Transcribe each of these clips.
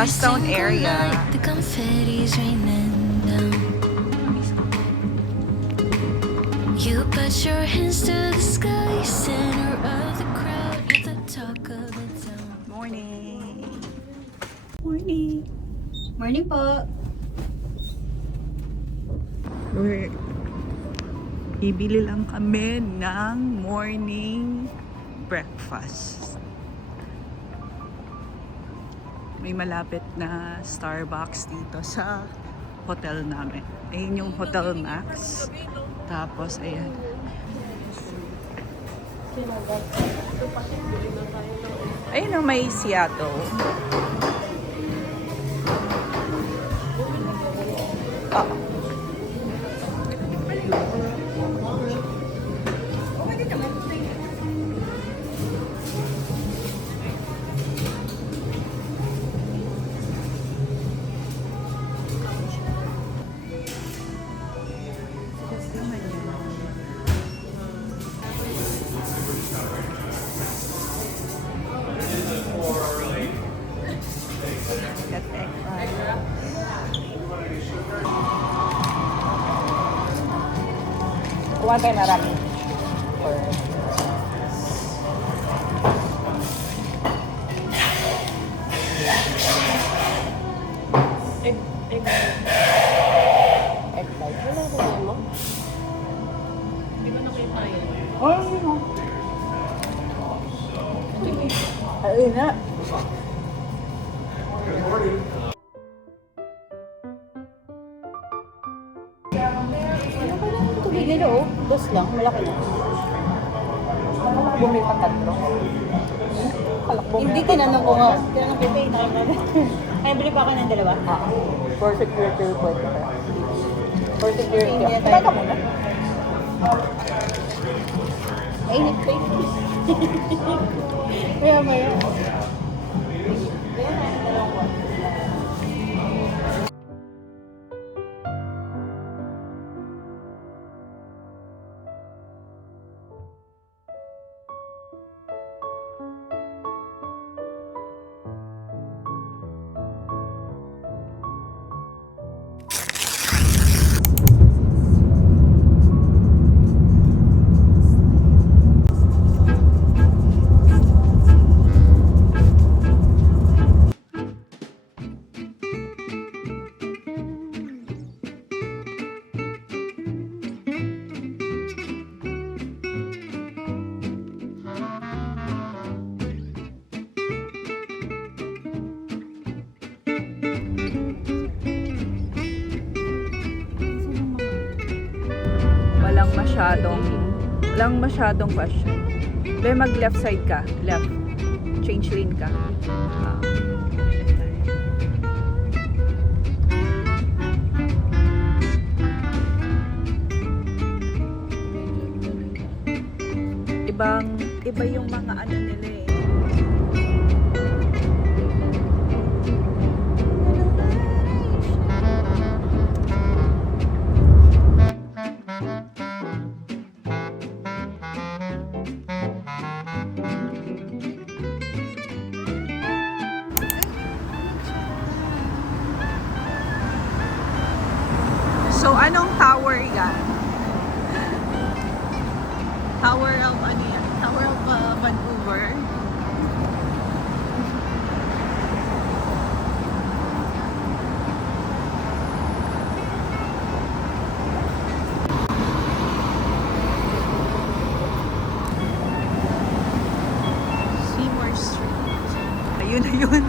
Gastown area. The confetti's raining down. You put your hands to the sky, center of the crowd, you're the talk of the town. Morning. Morning. Morning po. Ibili lang kami ng morning breakfast. May malapit na Starbucks dito sa hotel namin. Ayun yung Hotel Max. Tapos, ayan. Ayun ang may Seattle. Oo. Kuha tayo marami. Or... Egg bite. Wala ko mo? Hindi ko nakita yun. Oh, no. Ayun na. Ano ba lang yung tubig nila oh? Dos lang, malaki na. Bumili pa tatlo. Hindi, tinanong ko nga. Tinanong kita eh, nakita na. Ay, bili pa ka ng dalawa? For security pwede ka. For security. Hindi na tayo. Kumain ka muna. Mainit pa eh. Maya. Walang masyadong question. Be, mag left side ka. Left. Change lane ka. Iba yung mga ano nila eh. So, anong tower yan? Tower of ano yan? Tower of Vancouver. Seymour Street. Ayun na yun.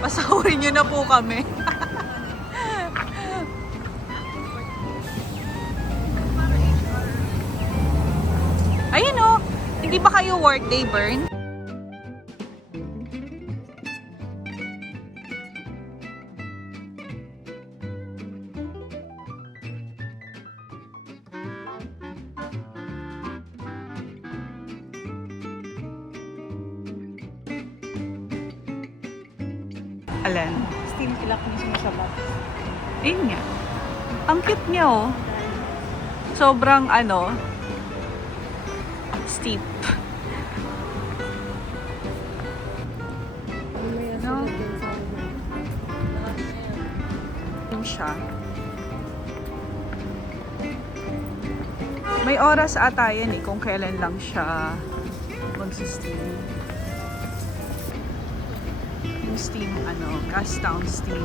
Pasahurin nyo na po kami. Ayun o. Hindi ba kayo workday burn? Alin? steam tilak mismo sa box. Ayun nga. Ang cute niya oh. Sobrang ano, steep. No? Yun siya. May oras ata yan eh kung kailan lang siya mag-steam. Yung steam, ano, cast down steam.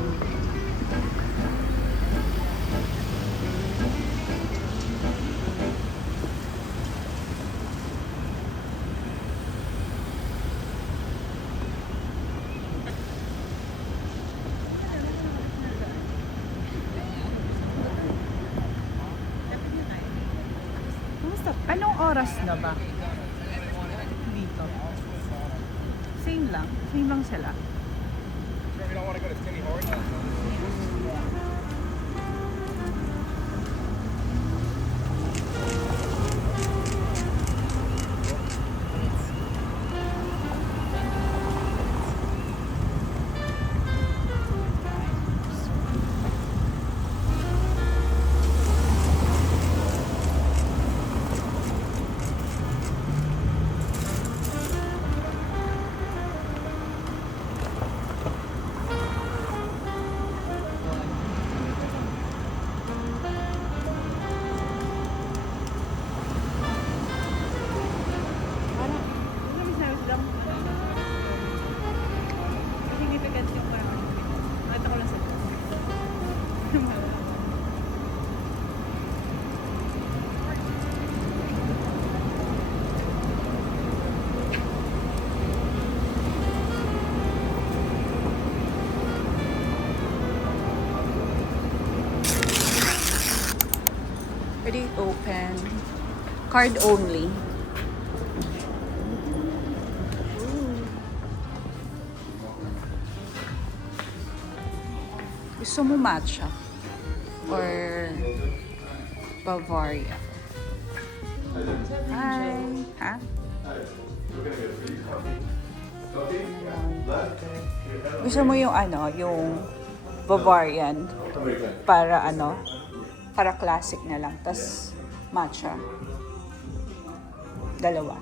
Anong oras na ba? Dito. Same lang. Same lang sila. Significant yung parang ito ko lang sa Ready, open. Card only. Gusto mo matcha? Or Bavaria? Hi! Ha? Gusto mo yung ano, yung Bavarian para ano, para classic na lang, tas matcha. Dalawa.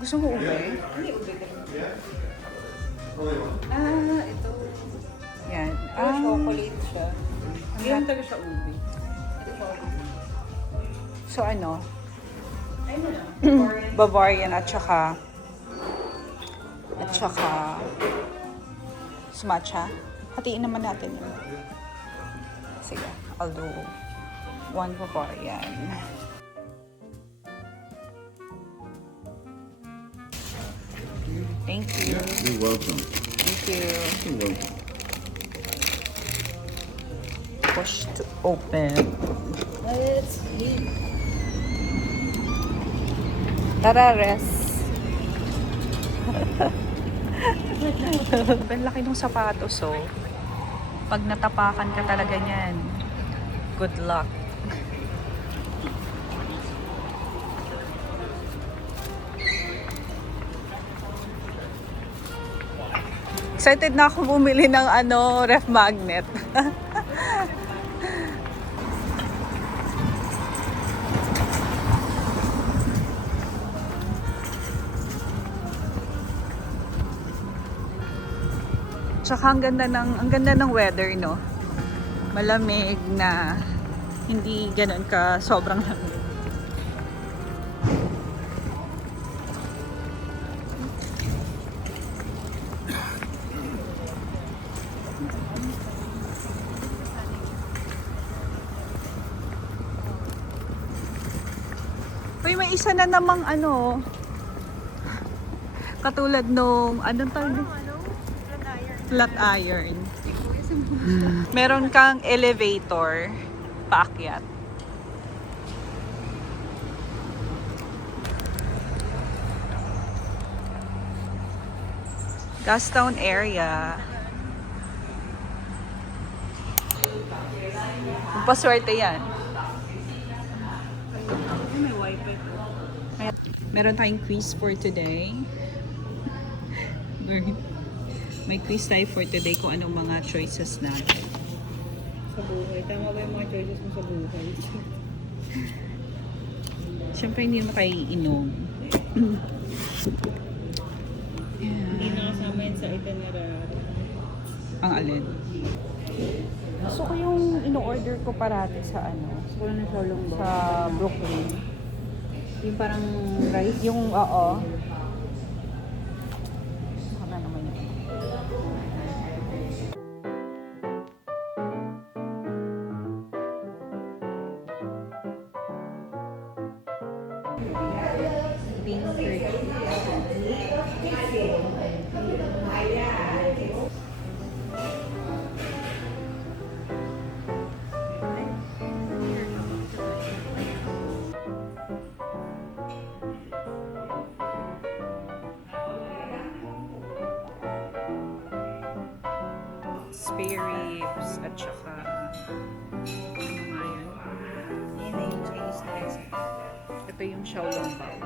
Gusto mo ube? ito. Yan. Chocolate siya. Ngayon talaga siya ube. So ano? Bavarian at saka matcha. Hatiin naman natin yun. Sige, I'll do one Bavarian. Thank you. You're welcome. Thank you. You're welcome. Push to open. Let's eat. Tara, res. Ang laki ng sapatos, so pag natapakan ka talaga niyan, good luck. Excited na ako bumili ng ano, ref magnet. Tsaka ang ganda ng weather, no? Malamig na hindi ganoon ka sobrang lamig. Uy, may isa na namang ano, katulad nung, anong tawag? Flat iron. Meron kang elevator paakyat. Gastown area. Paswerte yan. May wifi. Meron tayong quiz for today. May quiz tayo for today kung anong mga choices natin. Sa buhay. Tama ba yung mga choices mo sa buhay? Siyempre hindi mo kayo iinom. Hindi nakasama yun sa itinerary. Ang alin? Gusto ko yung in-order ko parati sa Gusto ko lang ng Xiaolongbao. sa Brooklyn. Yung parang rice. Yung, oo. Saka na naman yun. Bean curd. Spare ribs at saka ano nga yun? Yun na yung Chinese na rice. Ito yung Xiaolongbao.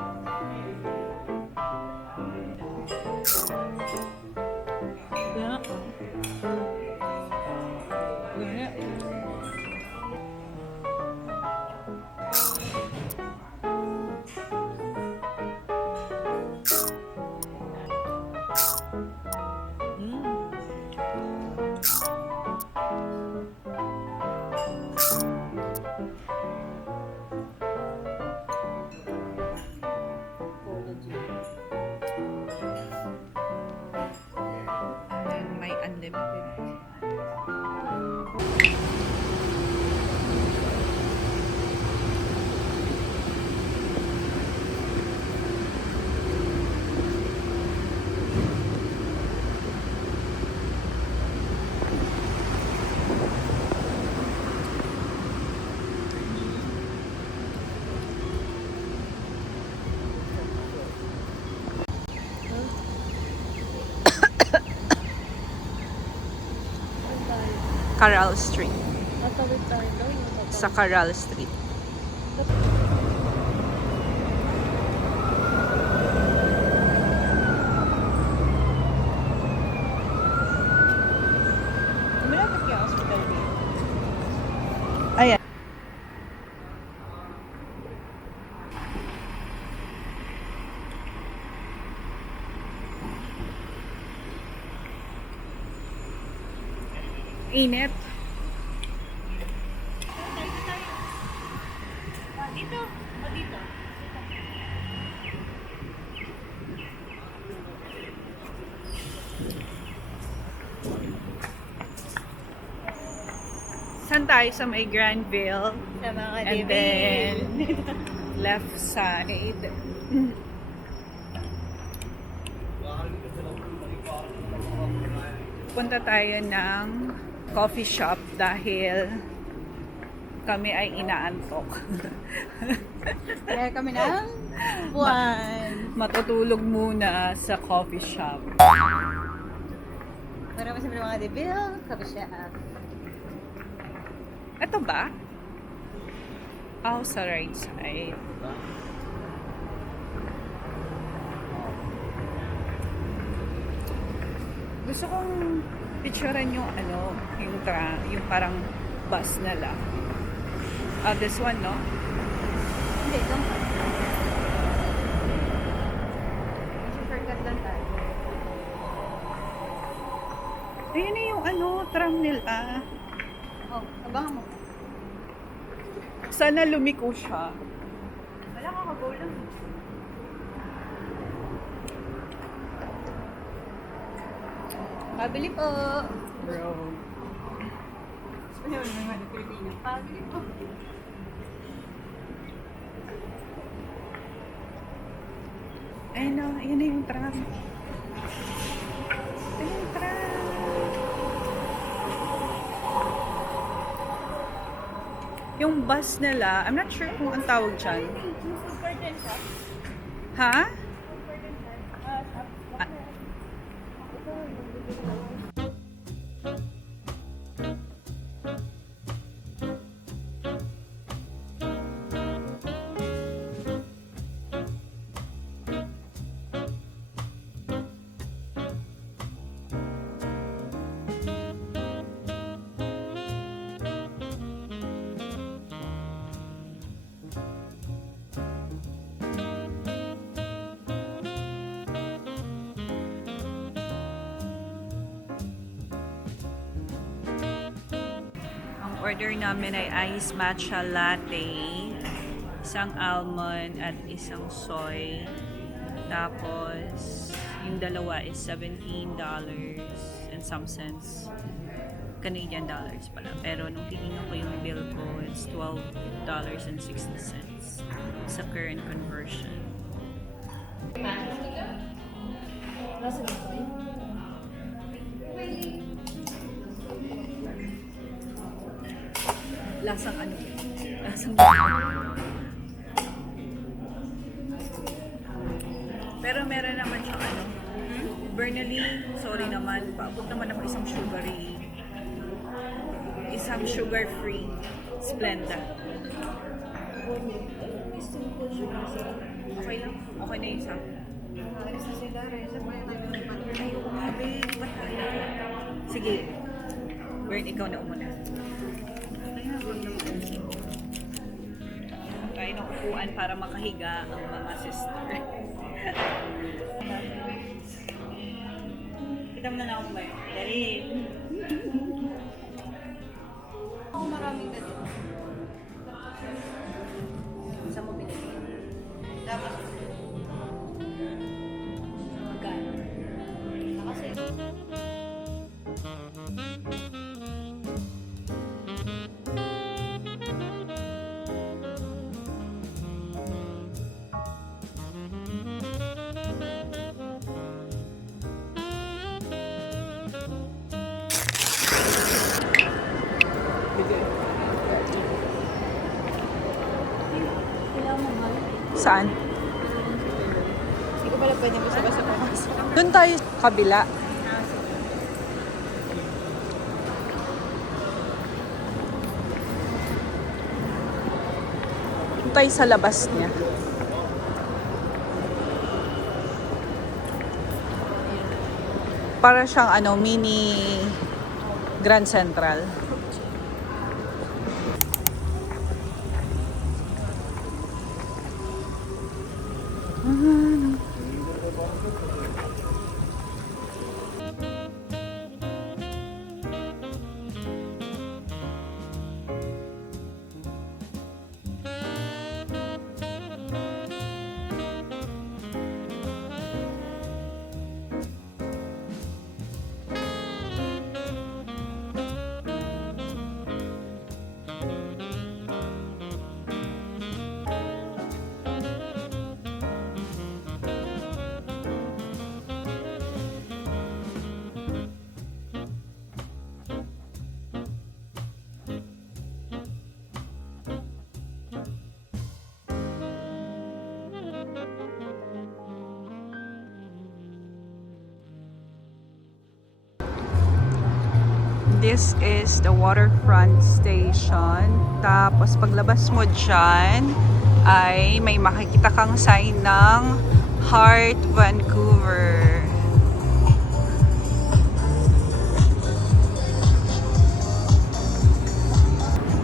Yeah. Gana. And may unlimited. Caral Street. Tatawid tayo doon. Sa Caral Street. Malapit ka hospital dito. Ayan. Init. Dito. O dito. Saan tayo sa may Granville? Sa mga And then, left side. Punta tayo ng coffee shop dahil kami ay inaantok. Kaya kami ng buwan. Matutulog muna sa coffee shop. Marami sa mga debil. Sabi siya. Ito ba? Oh, sa right side. Gusto kong picturean yung yung parang bus nila. This one, no? Hindi, doon ka. Shortcut lang tayo. Ayun na yung tram nila. Oh, abangan mo. Sana lumiko siya. Wala ka mag-go lang. Pabili po. Bro. Ano naman mga Pilipino? Pabili po. Ayun na, ayun na yung tram. Ayun yung tram. Yung bus nila, I'm not sure kung ang tawag dyan. Ha? Ah. order namin ay ice matcha latte, isang almond at isang soy. Tapos, yung dalawa is $17 and some cents. Canadian dollars pala. Pero nung tinignan ko yung bill ko, it's $12.60 sa current conversion. Lasang ano? Lasang pero meron naman siyang ano. Bernally, sorry naman, paabot naman ako isang sugar-free Splenda. Okay lang? Okay na isa? Ayoko nga, babe. Ba't tayo? Sige. Bern, ikaw na umuna. Tayo ng upuan para makahiga ang mga sister. Kita mo na lang ako ba yun? Dali. Ako maraming ganito. Saan mo binili? Dapat. Magkano? Kasi. Saan? Hindi ko pala pwede basta-basta pumasok. Doon tayo sa kabila. Doon tayo sa labas niya. Para siyang ano, mini Grand Central. This is the waterfront station. Tapos paglabas mo dyan, ay may makikita kang sign ng Heart Vancouver.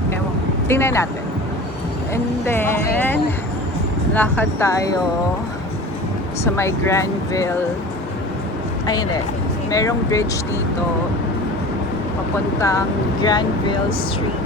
Ewan, tingnan natin. And then, lakad tayo sa may Granville. Ayun eh, merong bridge dito papuntang Granville Street.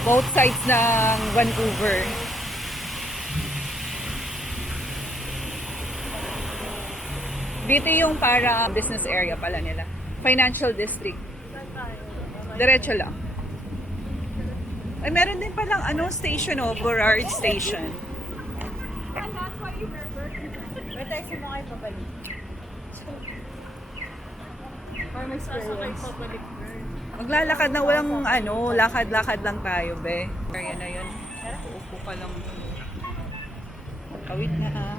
Both sides ng Vancouver. Dito yung para business area pala nila. Financial district. Diretso lang. Ay, meron din palang station, Burrard Station. Gusto mo kayo pabalik? Or may sasakay pabalik, girl. Maglalakad na walang ano, lakad-lakad lang tayo, be. Kaya na yun. Uupo ka lang. Kawit na ah.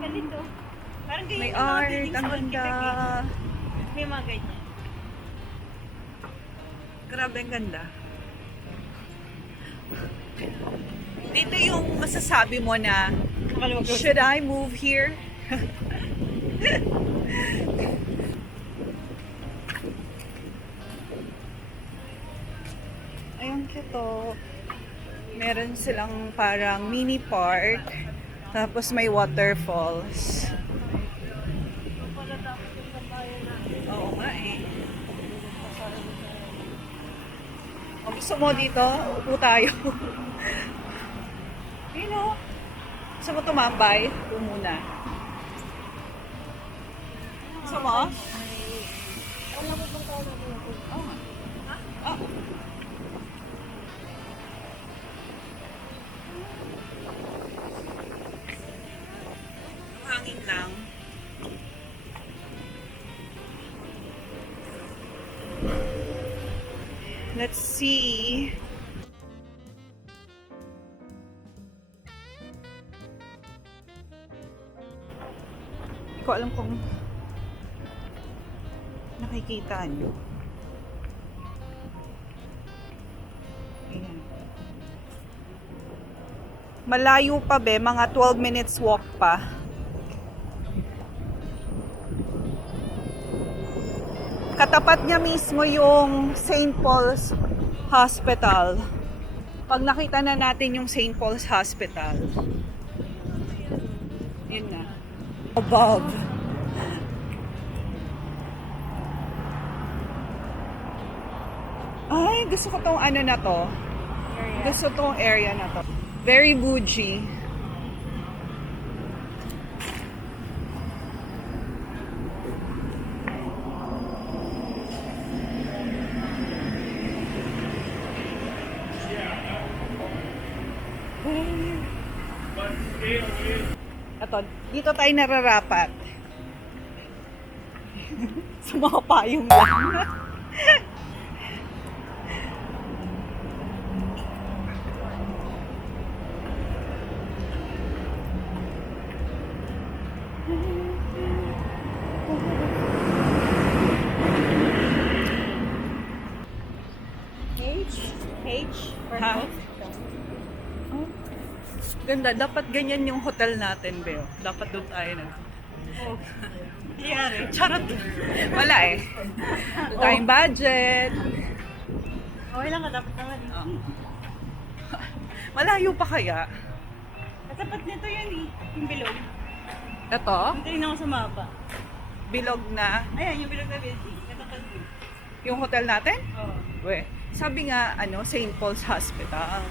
Galing to. Parang ganyan May yung mga art, buildings ang sa Old ganda. Quebec eh. May mga ganyan. Grabe ang ganda. Dito yung masasabi mo na, should I move here? Ayun kito. Meron silang parang mini park. Tapos may waterfalls. Oo nga eh. Kung gusto mo dito, upo tayo. Ayun o. Gusto mo tumambay? Upo muna. Gusto mo? Oo nga. Ah. Hangin lang. Let's see. Hindi ko alam kung nakikita nyo. Ayan. Malayo pa be, mga 12 minutes walk pa. Katapat niya mismo yung St. Paul's Hospital. Pag nakita na natin yung St. Paul's Hospital, yun na. Above. Ay, gusto ko tong ano na to. Gusto tong area na to. Very bougie. Ito, dito tayo nararapat. Sa mga payong lang. H for Ha? house. Oh. Ganda. Dapat ganyan yung hotel natin, Beo. Dapat doon tayo Oh. Nangyari. Charot. Wala eh. Doon tayong budget. Okay lang ka, dapat naman. Oh. Malayo pa kaya? Katapat nito yun eh. Yung bilog. Ito, Dito yun ako sa mapa. bilog na Ayan, yung bilog na building. Katapat yun. yung hotel natin. Oo. We, sabi nga, St. Paul's Hospital.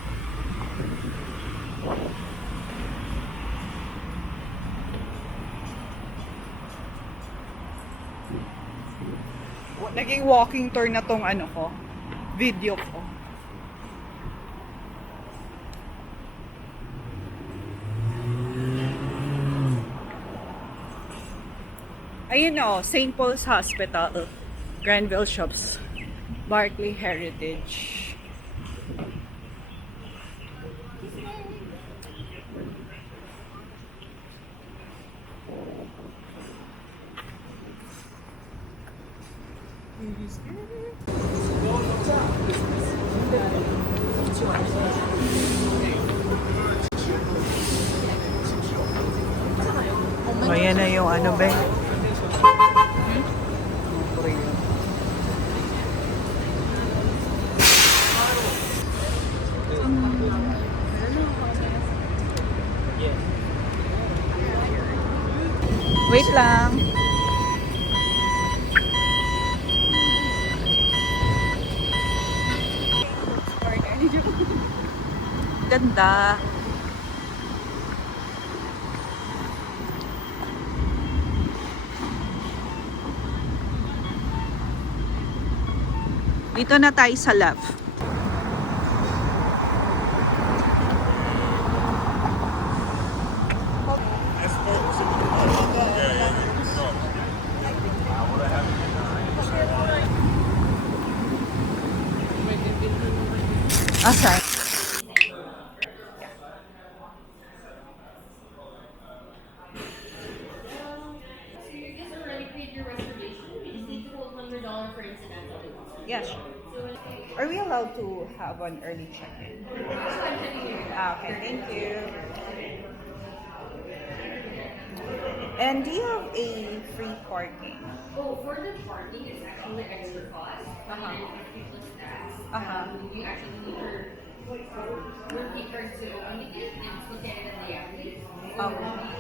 Naging walking tour na tong video ko. Ayun o, St. Paul's Hospital, Granville Shops, Barclay Heritage. Ayan na yung ba? Wait lang. Ganda. Dito na tayo sa left. Asa? Yes. Are we allowed to have an early check-in? Okay, thank you. And do you have a free parking? Oh, for the parking, it's actually extra cost. Uh-huh. And 50 plus tax. Uh-huh. You actually need your pay card to open it, and it's located in the app. Okay.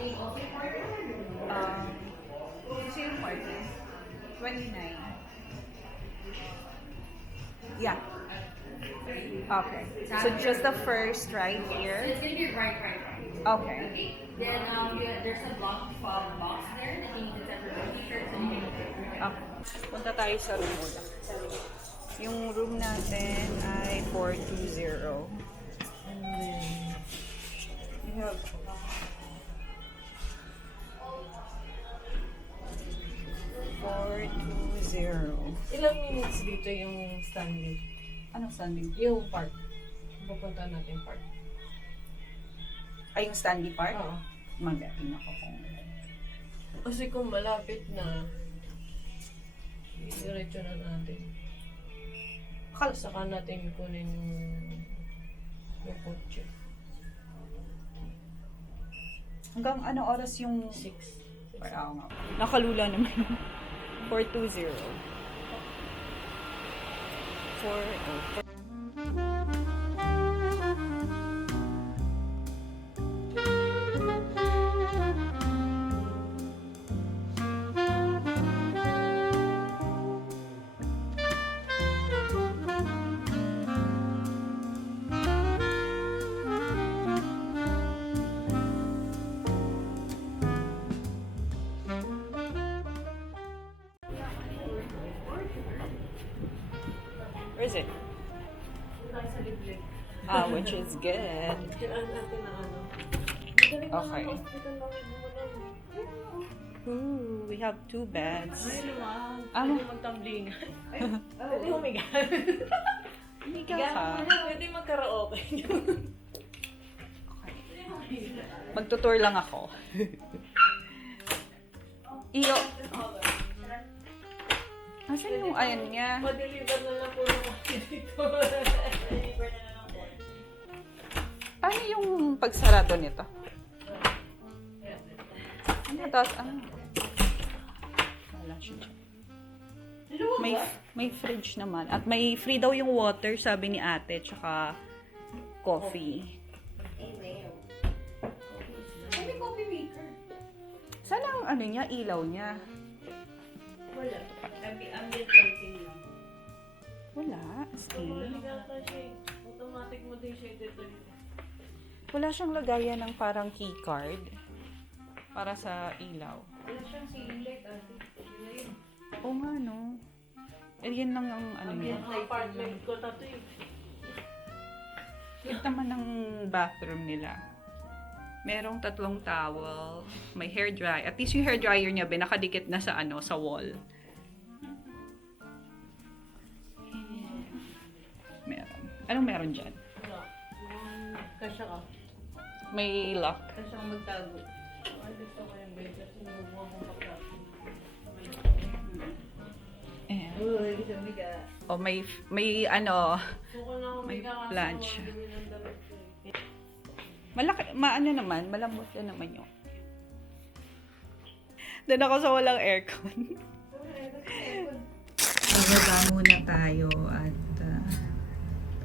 You also parking? Same parking. 29. Yeah. Okay. So just the first right So here. it's gonna be right. Okay. Okay. Then there's a block fob box there that you need to set your pay card so you can. Okay. Punta tayo sa room muna. Yung room natin ay 420. And then, we have 420. Ilang minutes dito yung Stanley? Anong standing? Yung park. Pupunta natin park. Ay, yung Stanley Park? Oo. Magaling ako kung... Kasi kung malapit na, diretso na natin. Saka natin kunin yung kotse. Hanggang ano oras yung... 6. Oo nga. Nakalula naman. 420. 4... Where is it? Nasa liblib. Which is good. Kailangan natin na ano. Okay. Ooh, we have 2 beds. Ay naman. Ano? Pwede magtamblingan. Pwede humiga. Higa Higa ka. muna. Pwede magkaraoke. Magtutour lang ako. Iyo. Asan yung ayan niya? Pa-deliver na lang po ng kotse dito. Deliver na lang po. Paano yung pagsarado nito? Ano, tapos ano? Wala siya dyan. May fridge naman. At may free daw yung water, sabi ni ate, tsaka coffee. May coffee maker. Saan ang ano niya, ilaw niya? Wala. Ambient lighting lang. Wala. Still. Yata siya eh. Automatic mo din siya dito. Wala siyang lagayan ng parang keycard para sa ilaw. Wala siyang silik. Oo nga, no? Eh, yan lang ang ano niya. Ang apartment ko tato eh. Cute naman ng bathroom nila. Merong 3 towel, may hair dry. At least yung hair dryer niya, nakadikit na sa ano, sa wall. Meron. Anong meron dyan? Wala. Kasya ka. May lock. Kasya ka magtago. Ay, gusto ko yung bed kasi nilubuhan kong pagkakas. Ayan. Uy, gusto mo ka. O may ano, Gusto ko na may humiga kasi lunch. dumi ng damit ko eh. malaki, maano naman, malambot na naman yun. Doon ako sa walang aircon. Bababa muna tayo at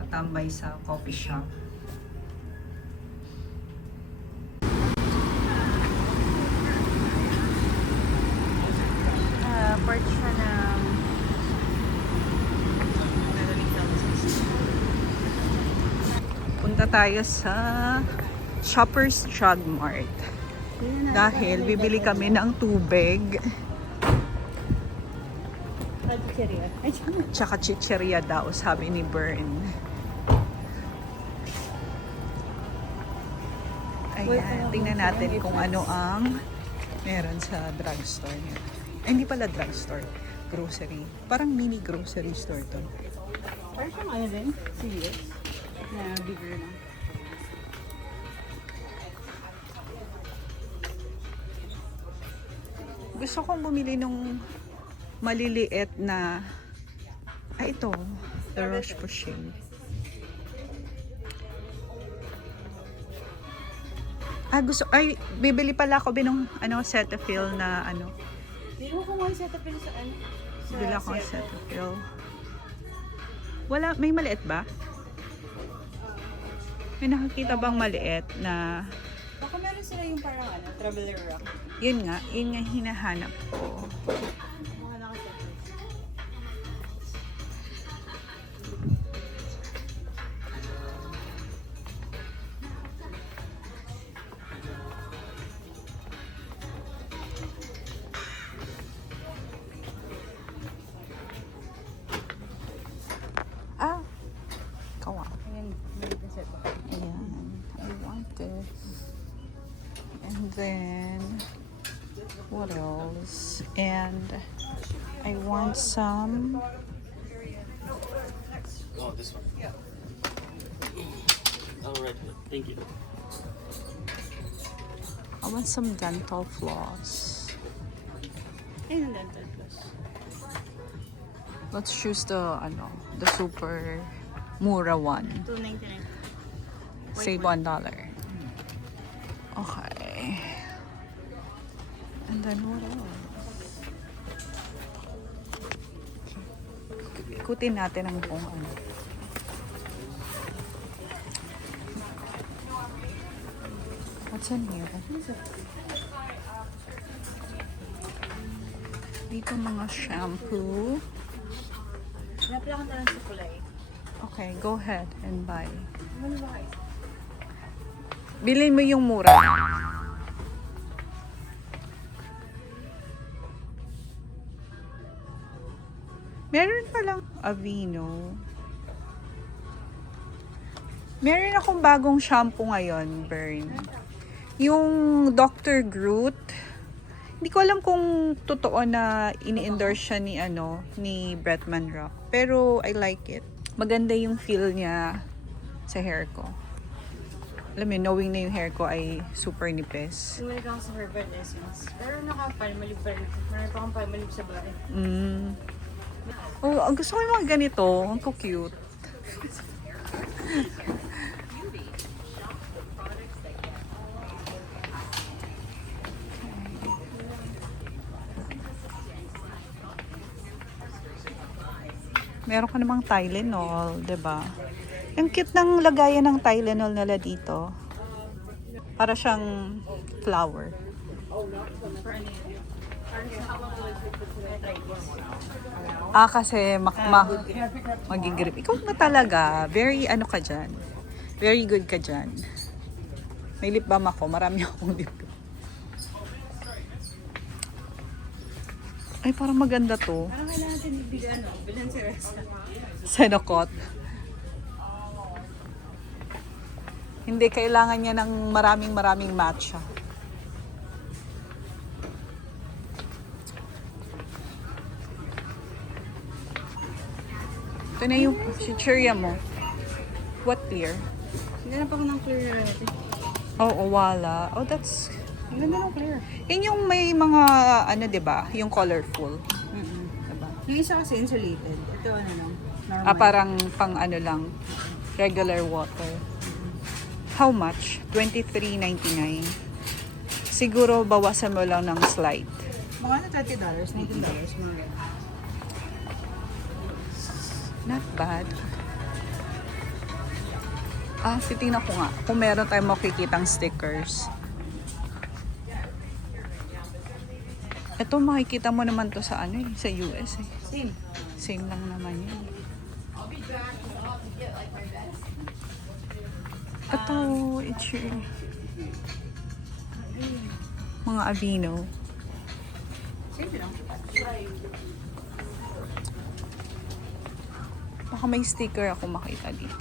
tatambay sa coffee shop. Part siya ng punta tayo sa Shoppers Drug Mart. Dahil bibili kami ng tubig. Chicheria. Ay, Tsaka chicheria daw, sabi ni Bern. Ayan, tingnan natin kung ano ang meron sa drugstore niya. Ay, hindi pala drugstore. Grocery. Parang mini grocery store to. parang siyang ano din, CVS. Na bigger lang. Gusto kong bumili nung maliliit na ito, the Roche Posay. Bibili pala ako binong Cetaphil na Hindi mo kumuha yung setup yun saan? Bibili ako ng Cetaphil. Wala, may maliit ba? May nakakita bang maliit na Baka meron sila yung parang traveler rack. yun nga hinahanap ko. Mga nakasetup. Kawa. Ayan, may setup. Ayan. I want this. And then, what else? And I want some. Oh, this one. Yeah. All right. Thank you. I want some dental floss. Ayun ang dental plus. Let's choose the super mura one. $2.99. Save $1. Okay. And then what else? Ikutin natin ang kung ano. What's in here? Dito mga shampoo. Napila kang talang sa kulay. Okay, go ahead and buy. Ano ba kayo? Bilhin mo yung mura. Meron palang Aveeno. Meron akong bagong shampoo ngayon, Bern. Yung Dr. Groot. Hindi ko alam kung totoo na ini-endorse siya ni Bretman Rock. Pero I like it. Maganda yung feel niya sa hair ko. Alam mo, knowing na yung hair ko ay super nipis. Sumalik ako sa Herbal Essence. Pero nakapalmalib pa rin. Marami pa akong palmalib sa bahay. Oh, ang gusto ko yung mga ganito. Ang cute. Meron ka namang Tylenol, 'di ba? Ang cute ng lagayan ng Tylenol nila dito. Para siyang flower. Kasi magigrip. Ikaw na talaga. Very ka dyan. Very good ka dyan. May lip balm ako. Marami akong lip balm. Ay, parang maganda to. Parang kailangan natin ibigay bilan si Resa. Senokot. Hindi, kailangan niya ng maraming matcha. Ito na yung chicheria mo. What clear? Hindi na pa ako ng clear natin. Oo, wala. Oh, that's... Ang ganda ng clear. Yun yung may mga, diba? Yung colorful. Diba? Yung isa kasi insulated. Ito lang. Normal. Parang pang lang. Regular water. How much? $23.99. Siguro bawasan mo lang ng slight. Mga $30, $19. Mga red. Not bad. Titingnan ko nga. Kung meron tayong makikitang stickers. Ito makikita mo naman to sa sa US eh. Same. Same lang naman yun. Ito, it's your mga Aveeno. Same lang. Baka may sticker ako makita dito.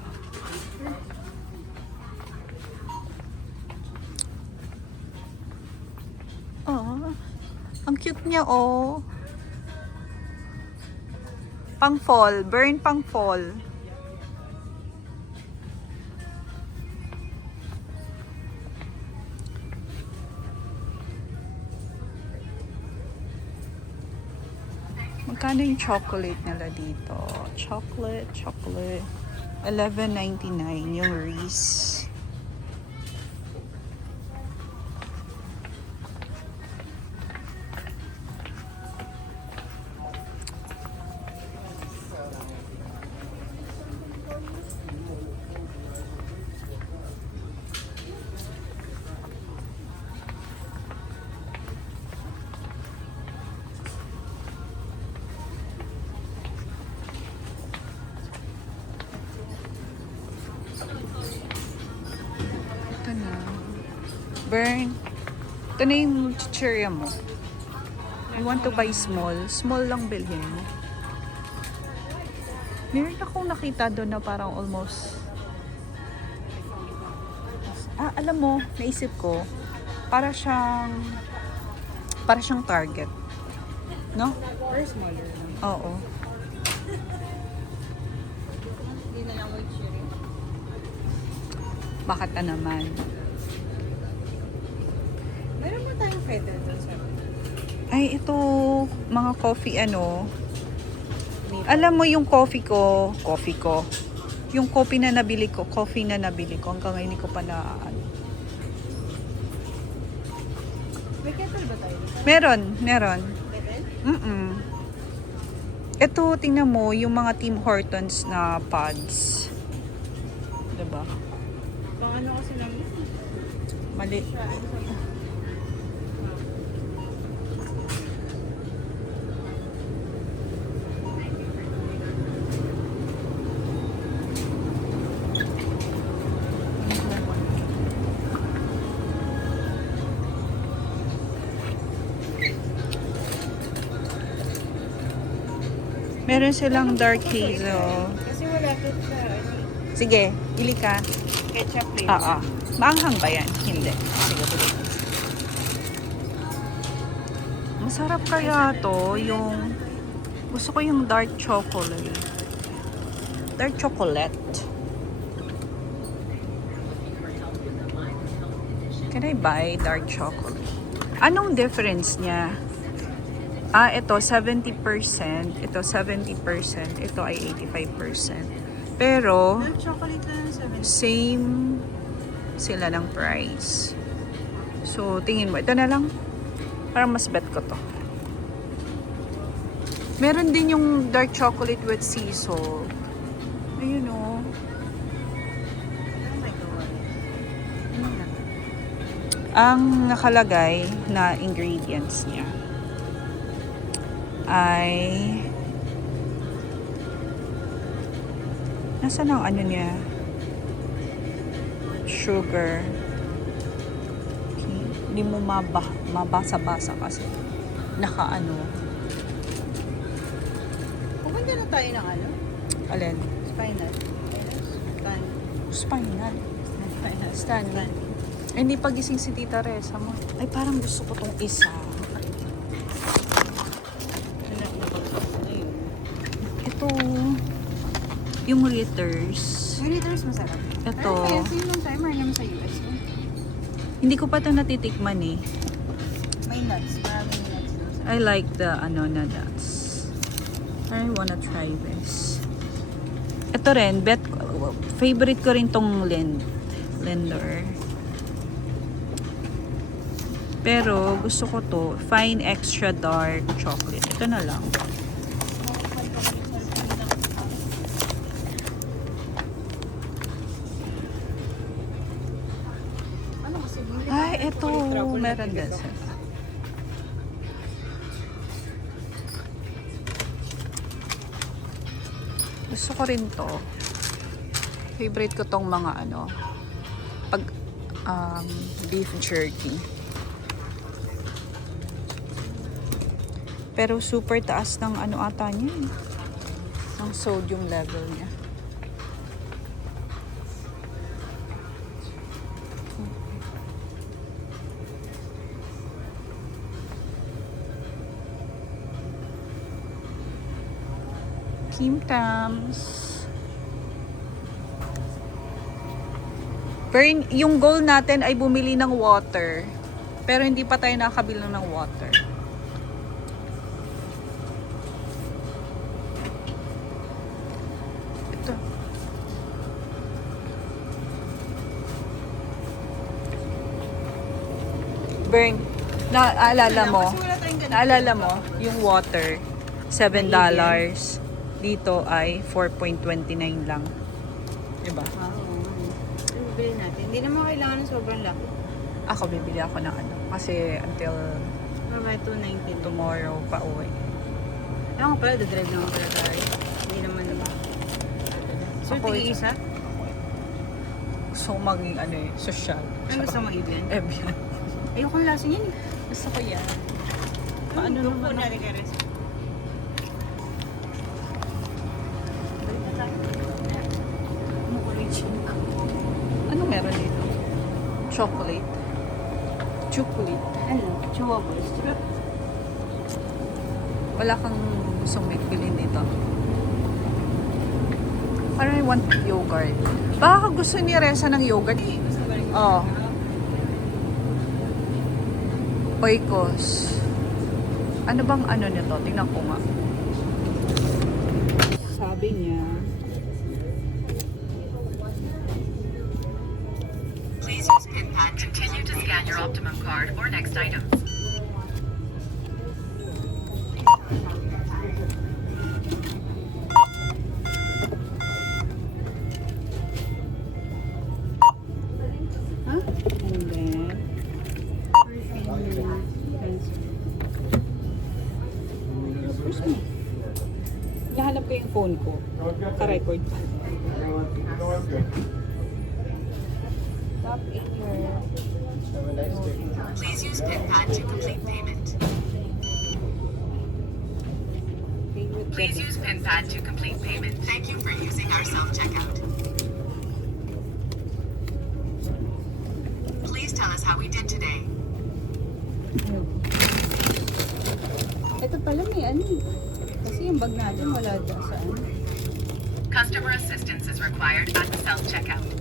Oh, ang cute niya, oh. Pang fall. Burn pang fall. Magkano yung chocolate nila dito? Chocolate. $11.99 yung Reese. Ito na. Burn. Ito na yung chichirya mo. You want to buy small? Small lang bilhin mo. Meron akong nakita doon na parang almost... alam mo, naisip ko, para siyang Target. No? Or smaller lang. Oo. Hindi na lang white cherry. Bakit na naman? Meron mo tayong feather doon sa Ay, ito, mga coffee Alam mo yung coffee ko, yung coffee na nabili ko, hanggang ngayon hindi ko pa na, May kettle ba tayo? Meron. Kettle? Ito, tingnan mo, yung mga Tim Hortons na pods. Diba? Pang ano kasi lang yun? Mali. Meron silang dark hazel. Kasi wala doon sa Sige, pili ka. ketchup flavor. Maanghang ba yan? Hindi. Sige, pili. Masarap kaya to yung... Gusto ko yung dark chocolate. Dark chocolate. Can I buy dark chocolate? Anong difference niya? Ito 70%, ito 70%, ito ay 85%. Pero, Dark chocolate lang 7. same sila ng price. So, tingin mo, ito na lang. Parang mas bet ko to. Meron din yung dark chocolate with sea salt. Ayun o. Oh my God. Ano na? Ang nakalagay na ingredients niya ay nasaan ang ano niya? Sugar. Okay. Hindi mo mabasa-basa kasi nakaano. Pupunta na tayo ng ano? Alin? Spinal. Spinal. Stanley. Ay, hindi pagising si Tita Reza mo. Ay, parang gusto ko tong isa. Ito, yung Ritters. Yung Ritters masarap. Ito. Ay, kasi yung timer naman sa US. Hindi ko pa ito natitikman eh. May nuts. Maraming nuts doon sa... I like the na nuts. I wanna try this. Ito rin, favorite ko rin tong Lindor. Pero gusto ko to, fine extra dark chocolate. Ito na lang. Ano kasi? Ay, ito. Meron din. Gusto ko rin to. Favorite ko tong mga beef jerky. Pero super taas ng ata niya. Ng sodium level niya. Kim Tams. Pero yung goal natin ay bumili ng water. Pero hindi pa tayo nakakabilang ng water. Ito. Bern, naalala mo, yung water, $7. Dito ay 4.29 lang. Diba? Ano bibili natin? Hindi naman kailangan ng sobrang laki. Ako bibili ako ng ano. Kasi until Mga 290 tomorrow pa uwi. Ako pala, dadrive lang pala tayo. Hindi naman naman. So, Ako, tig-isa? Gusto ko maging ano eh, social. Ano gusto mo, Evelyn? Ebian. Ayoko ang lasa niyan eh. Gusto ko yan. Paano naman natin kay Res? Ano meron dito? Chocolate. Chocolate. Ano? Chewables. Wala kang gustong bilhin dito. Parang I want yogurt. Baka gusto ni Reza ng yogurt. Oo. Oikos. Ano bang ano nito? Tingnan ko nga. Sabi niya, Please use PIN pad. Continue to scan your Optimum card or next items. huh? And then, where's me? Nahanap ko yung phone ko. Ka-record pa. Tap in your... Please use PIN pad to complete payment. Please use PIN pad to complete payment. Thank you for using our self-checkout. Please tell us how we did today. Ito pala may ano eh. Kasi yung bag natin wala dyan saan. Customer assistance is required at the self-checkout.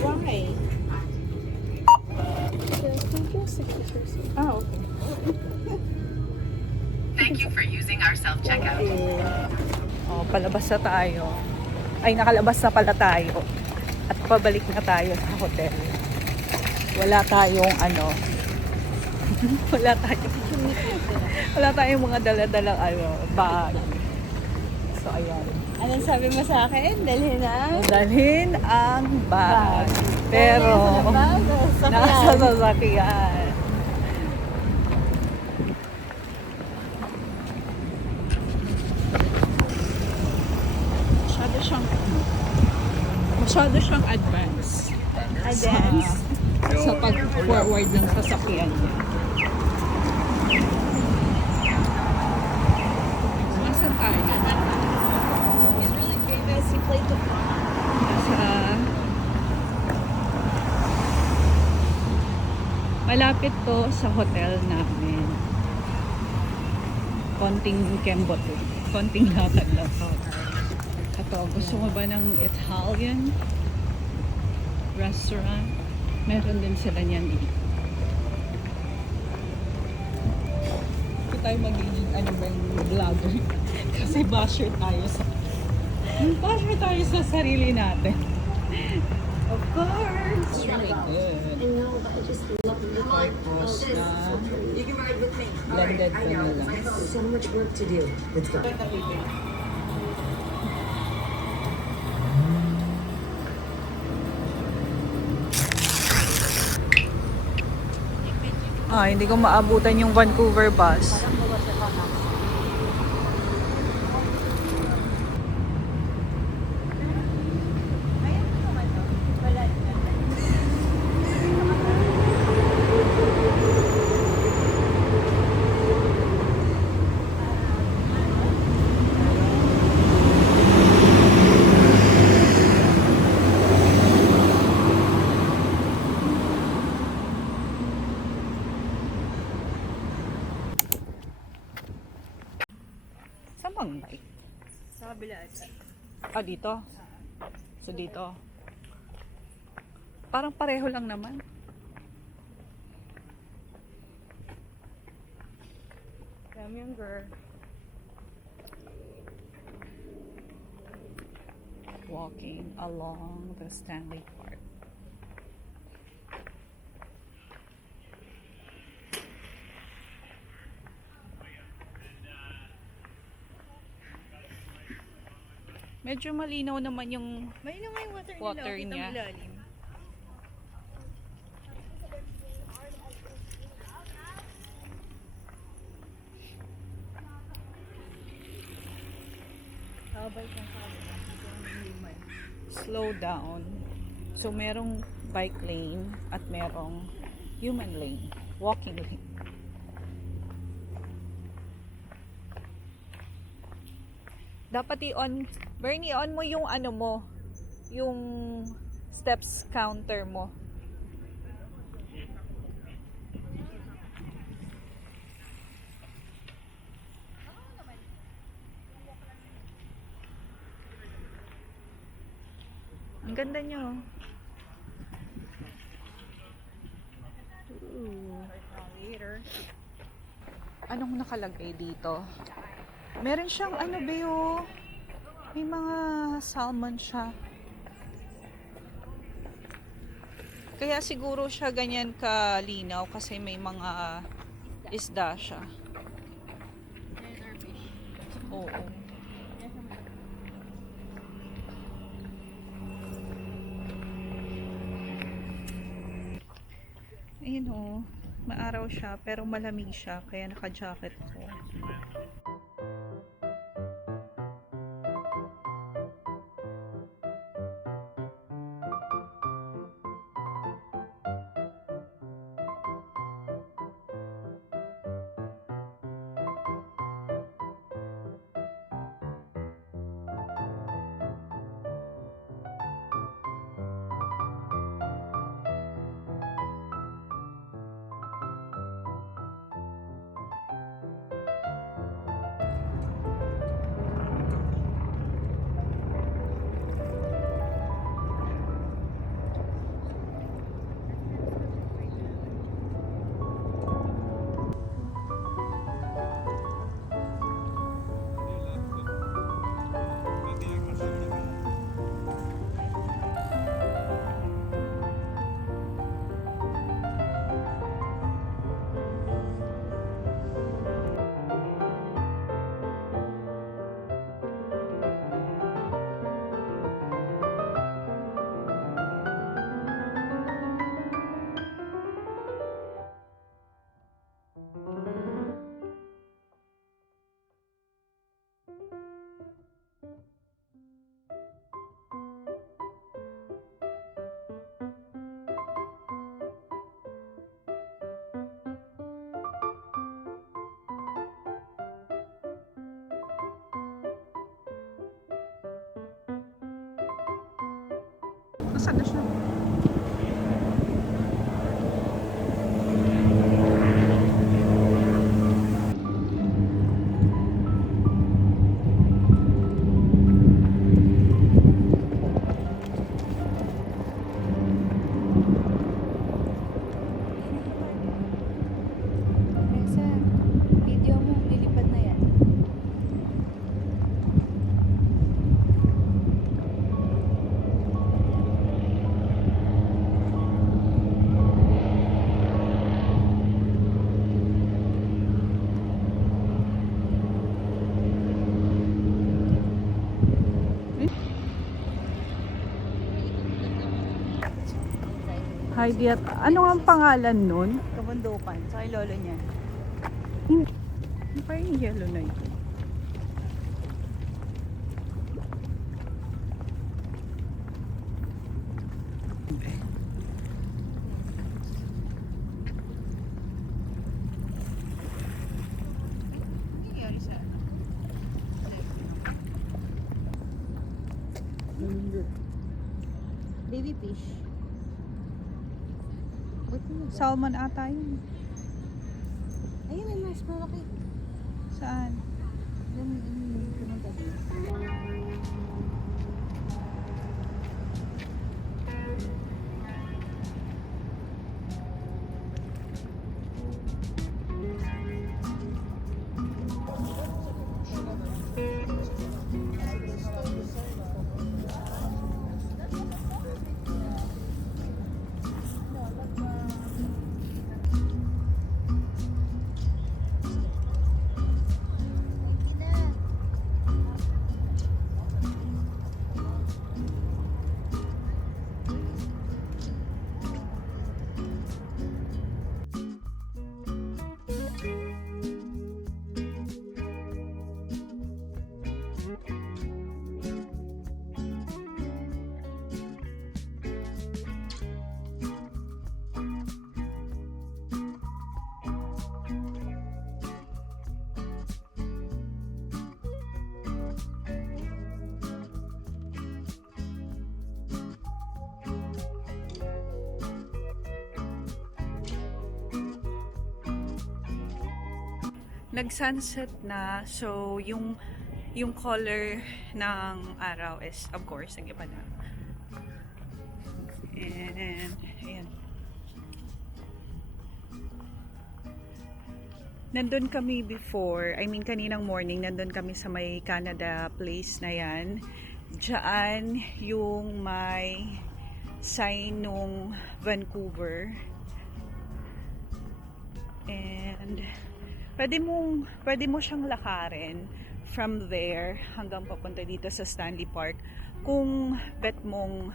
Why? Ah, okay. Thank you for using our self-checkout. Oh, palabas na tayo. Ay, nakalabas na pala tayo. At pabalik na tayo sa hotel. Wala tayong ano. wala tayong mga dala-dalang ano, bag. So, ayan. Anong sabi mo sa akin? Dalhin na? Dalhin ang bag. Pero, nasa sasakyan. Masyado siyang advance. Advance? Sa pag-forward ng sasakyan niya. Nasaan tayo? He's really famous. He played the Malapit to sa hotel namin. Konting kembot lang. Konting latag lang. Ito, gusto mo ba ng Italian restaurant? Meron din sila niyan eh. Hindi tayo magiging ano ba yung vlogger. Kasi basher tayo sa sarili natin. Of course! It's really good. I know, but I just love the vibe. Tapos na You can ride with me. blended I know, vanilla. I have so much work to do. Let's go. Hindi ko maabutan yung Vancouver bus. Ah, dito. So, dito. Parang pareho lang naman. Come yung girl. Walking along the Stanley Park. Medyo malinaw naman yung Malinaw nga yung water nila. Water Kita mo niya. ilalim. Habay kang slow down. So, merong bike lane at merong human lane. Walking lane. Dapat i-on, Bernie, on mo yung ano mo, yung steps counter mo. Ang ganda nyo. Anong nakalagay dito? Meron siyang ano bayo. May mga salmon siya. Kaya siguro siya ganyan kalinaw kasi may mga isda siya. Oo. Ayun o. Maaraw siya pero malamig siya kaya naka-jacket ko. Nasaan na siya? Alexa, video mo, lilipad na yan. Heidi, at ano ang pangalan nun? Kabundukan, sa kay lolo niya. Hindi. Parang yung yellow na ito. Baby fish. Salmon ata yun. Ayun, may mas malaki. Saan? Pumunta din. nag-sunset na. So, yung color ng araw is, of course, nag-iba na. And, ayan. Nandun kami before, I mean kaninang morning, nandun kami sa may Canada Place na yan. Diyan yung may sign nung Vancouver. And pwede mo siyang lakarin from there hanggang papunta dito sa Stanley Park kung bet mong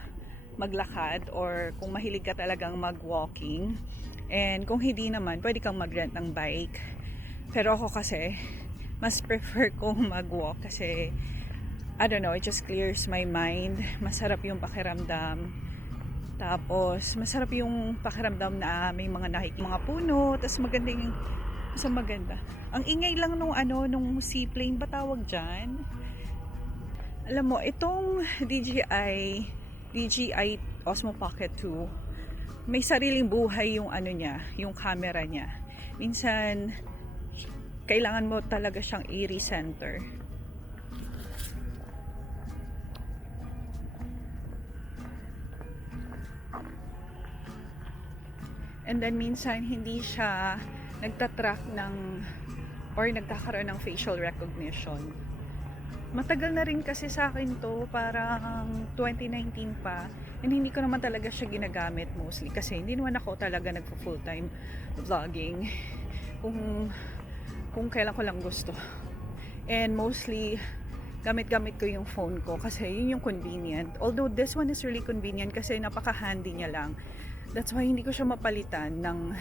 maglakad or kung mahilig ka talagang mag-walking. And kung hindi naman, pwede kang mag-rent ng bike. Pero ako kasi, mas prefer kong mag-walk kasi, I don't know, it just clears my mind. Masarap yung pakiramdam. Tapos, masarap yung pakiramdam na may mga puno, tapos maganda. Ang ingay lang nung seaplane, ba tawag dyan? Alam mo, itong DJI Osmo Pocket 2, may sariling buhay yung yung camera niya. Minsan, kailangan mo talaga siyang i-recenter. And then minsan hindi siya nagtatrack or nagkakaroon ng facial recognition. Matagal na rin kasi sa akin to, parang 2019 pa. And hindi ko naman talaga siya ginagamit mostly kasi hindi naman ako talaga nagpo-full-time vlogging. Kung kailan ko lang gusto. And mostly, gamit-gamit ko yung phone ko kasi yun yung convenient. Although this one is really convenient kasi napaka-handy niya lang. That's why hindi ko siya mapalitan ng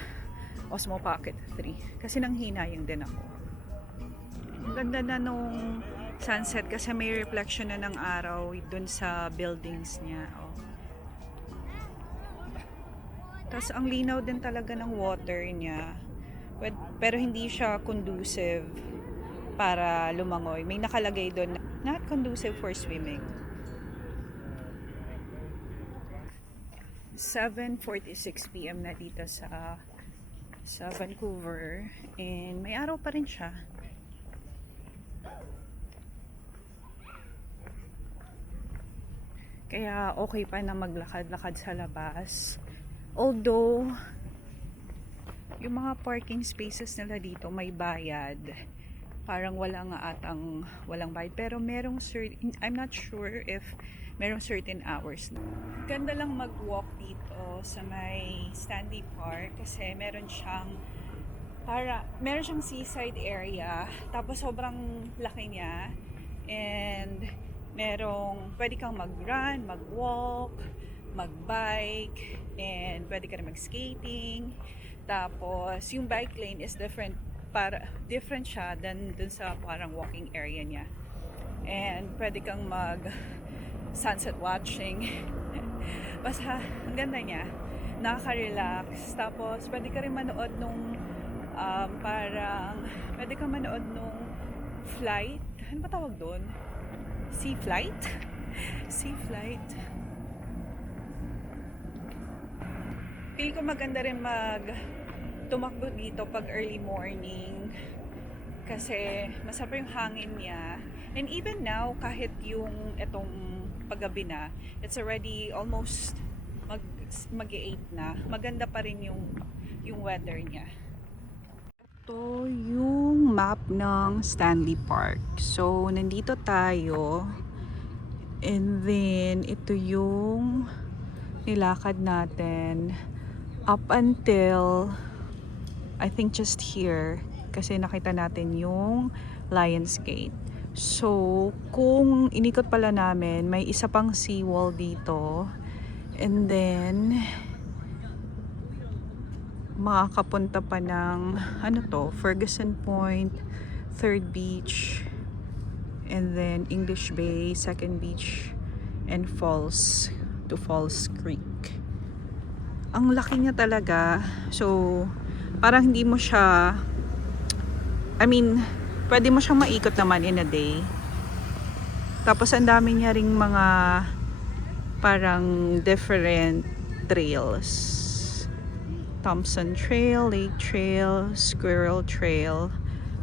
Osmo Pocket 3 kasi nanghinayang din ako. Ang ganda na nung sunset kasi may reflection na ng araw dun sa buildings niya. Oh. Tapos ang linaw din talaga ng water niya. Pero hindi siya conducive para lumangoy. May nakalagay doon, not conducive for swimming. 7:46 PM na dito sa Vancouver. And may araw pa rin siya. Kaya okay pa na maglakad-lakad sa labas. Although, yung mga parking spaces nila dito may bayad. Parang walang bayad. Pero merong I'm not sure if merong certain hours. Ganda lang mag-walk dito sa may Stanley Park kasi meron siyang seaside area. Tapos sobrang laki niya. And pwede kang mag-run, mag-walk, mag-bike, and pwede ka rin mag-skating. Tapos, yung bike lane is different siya than dun sa parang walking area niya. And pwede kang sunset watching. Basta, ang ganda niya. Nakaka-relax. Tapos, pwede ka rin manood pwede kang manood nung flight. Ano ba tawag doon? Sea flight? Sea flight. Feel ko maganda rin tumakbo dito pag early morning kasi masarap yung hangin niya. And even now, kahit yung itong paggabi na, it's already almost mag-8 na. Maganda pa rin yung weather niya. Ito yung map ng Stanley Park. So, nandito tayo. And then, ito yung nilakad natin up until I think just here kasi nakita natin yung Lions Gate. So, kung inikot pala namin, may isa pang seawall dito. And then, makakapunta pa ng, Ferguson Point, 3rd Beach, and then English Bay, 2nd Beach, and Falls to Falls Creek. Ang laki niya talaga. So, parang hindi mo siya, pwede mo siyang maikot naman in a day. Tapos, ang dami niya ring mga parang different trails. Thompson Trail, Lake Trail, Squirrel Trail.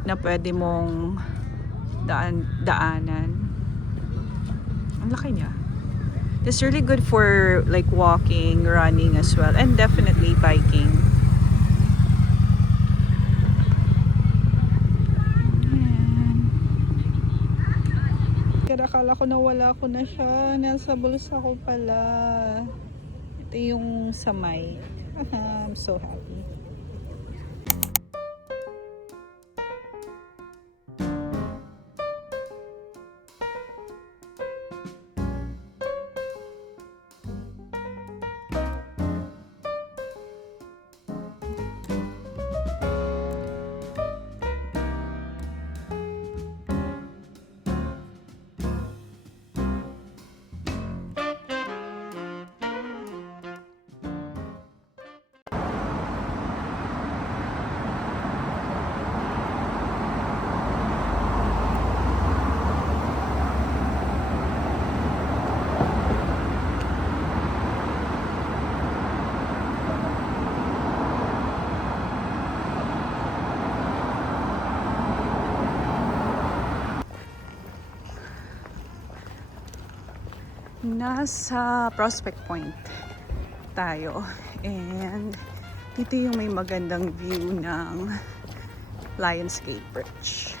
na pwede mong daanan. Ang laki niya. It's really good for like walking, running as well, and definitely biking. Kaya akala ko nawala ko na siya. Nasa bulsa ko pala. Ito yung samay. I'm so happy. Nasa Prospect Point tayo and dito yung may magandang view ng Lionsgate Bridge.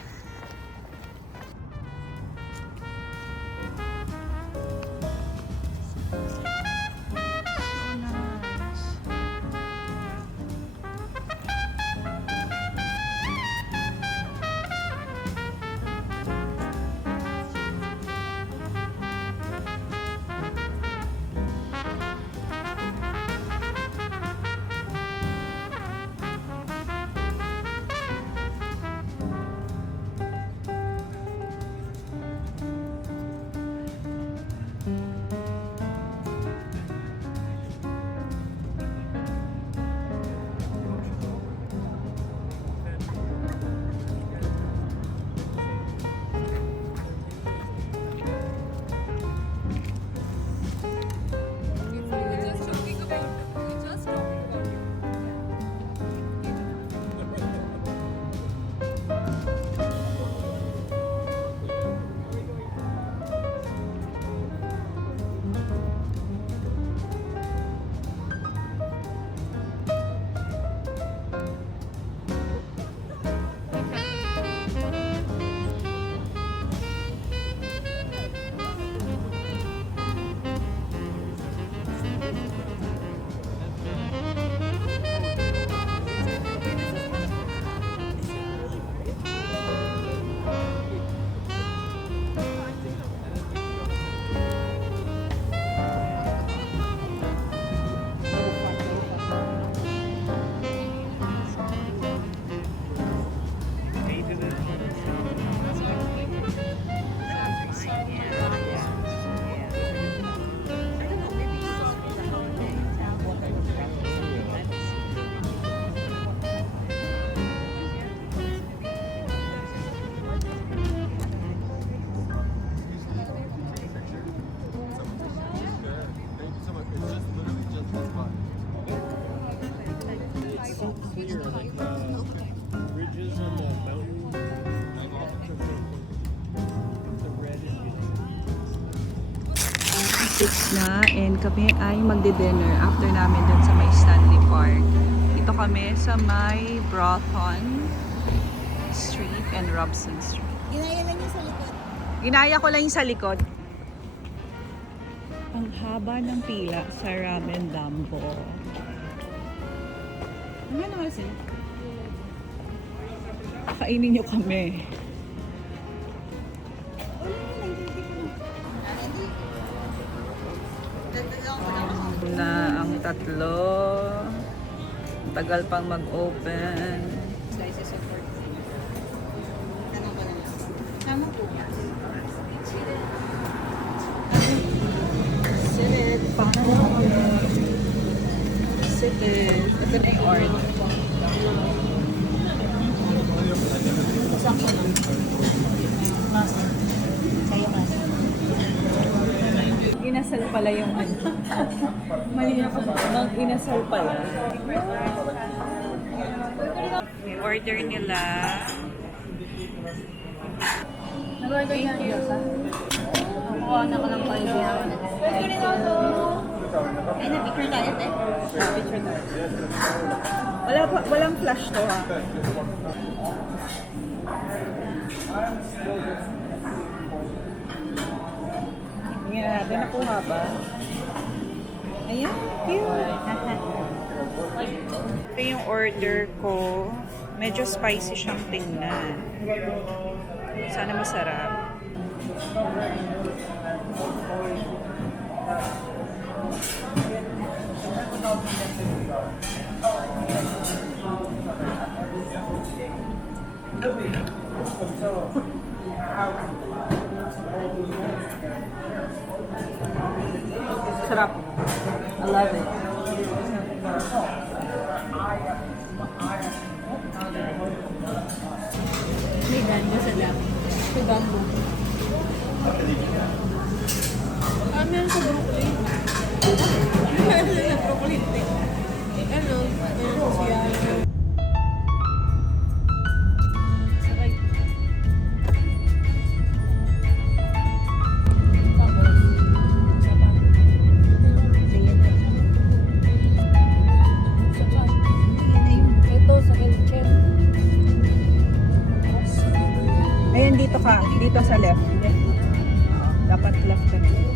Na and kami ay magdi-dinner after namin dun sa may Stanley Park. Dito kami sa may Broughton Street and Robson Street. Ginaya lang niya sa likod. Ginaya ko lang yung sa likod. Ang haba ng pila sa Ramen Dambo. Ano kasi? Kainin nyo kami. Na ang tatlo. Tagal pang mag-open. Slices of pork. Tanong ko lang. Tama po. Sit. Paano? Sit. Ito na yung order. Sakto lang. Master. Sa'yo master. Inasal pala yung ano. Mali na ako. Inasal pala. May order nila Nag-order niya ang dosa. Nakuha na ko ng palibya. Ay, na-picture tayo, te. Picture tayo. Walang flash to ha. Tingnan natin, nakuha ba? Ayan, cute. Ito yung order ko. Medyo spicy siyang tingnan. Sana masarap. Sarap. I love it. May ganbo sa lap. May ganbo. Meron sa broccoli. Meron sa broccoli. Ano? Meron siya. Sakay. Tapos, saban. Saban. Ito sa Elchen. Ayan, dito ka. Dito sa left. Dapat left ka na.